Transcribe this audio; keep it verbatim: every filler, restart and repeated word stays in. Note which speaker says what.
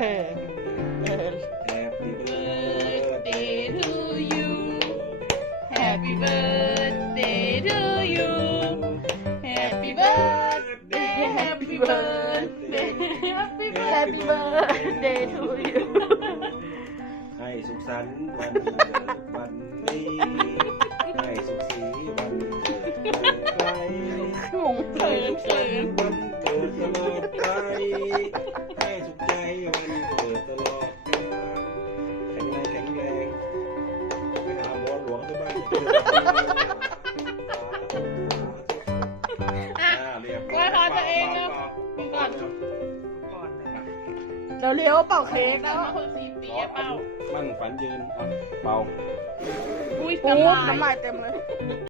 Speaker 1: Happy birthday
Speaker 2: to you Happy birthday to you Happy birthday Happy birthday Happy
Speaker 3: Happy birthday to you
Speaker 1: ให้สุขสันต์วันเกิดวันนี้ให้สุขสีวันเกิดไป
Speaker 3: งง
Speaker 2: เขินเขิน
Speaker 1: วันเกิดตลอดไปให้สุขใจวันเกิดตลอดกาลแข็งแรงแข็งแรงไปหาหมอหลวงที่บ้านอ่าเรียบร้อย
Speaker 2: ว่าเขาจะเองนะก่อน
Speaker 3: เราเลี้ยวเป่าเค้ก
Speaker 2: แล้
Speaker 3: แล้ว ว
Speaker 2: คนสีเปีย
Speaker 1: อา
Speaker 2: เปล่า
Speaker 1: ยุมั่นฝันยืนเอาเป่า
Speaker 2: อุ้ย
Speaker 3: ปุ๊บ
Speaker 2: น้ำลาย
Speaker 3: น้ำลายเต็มเลย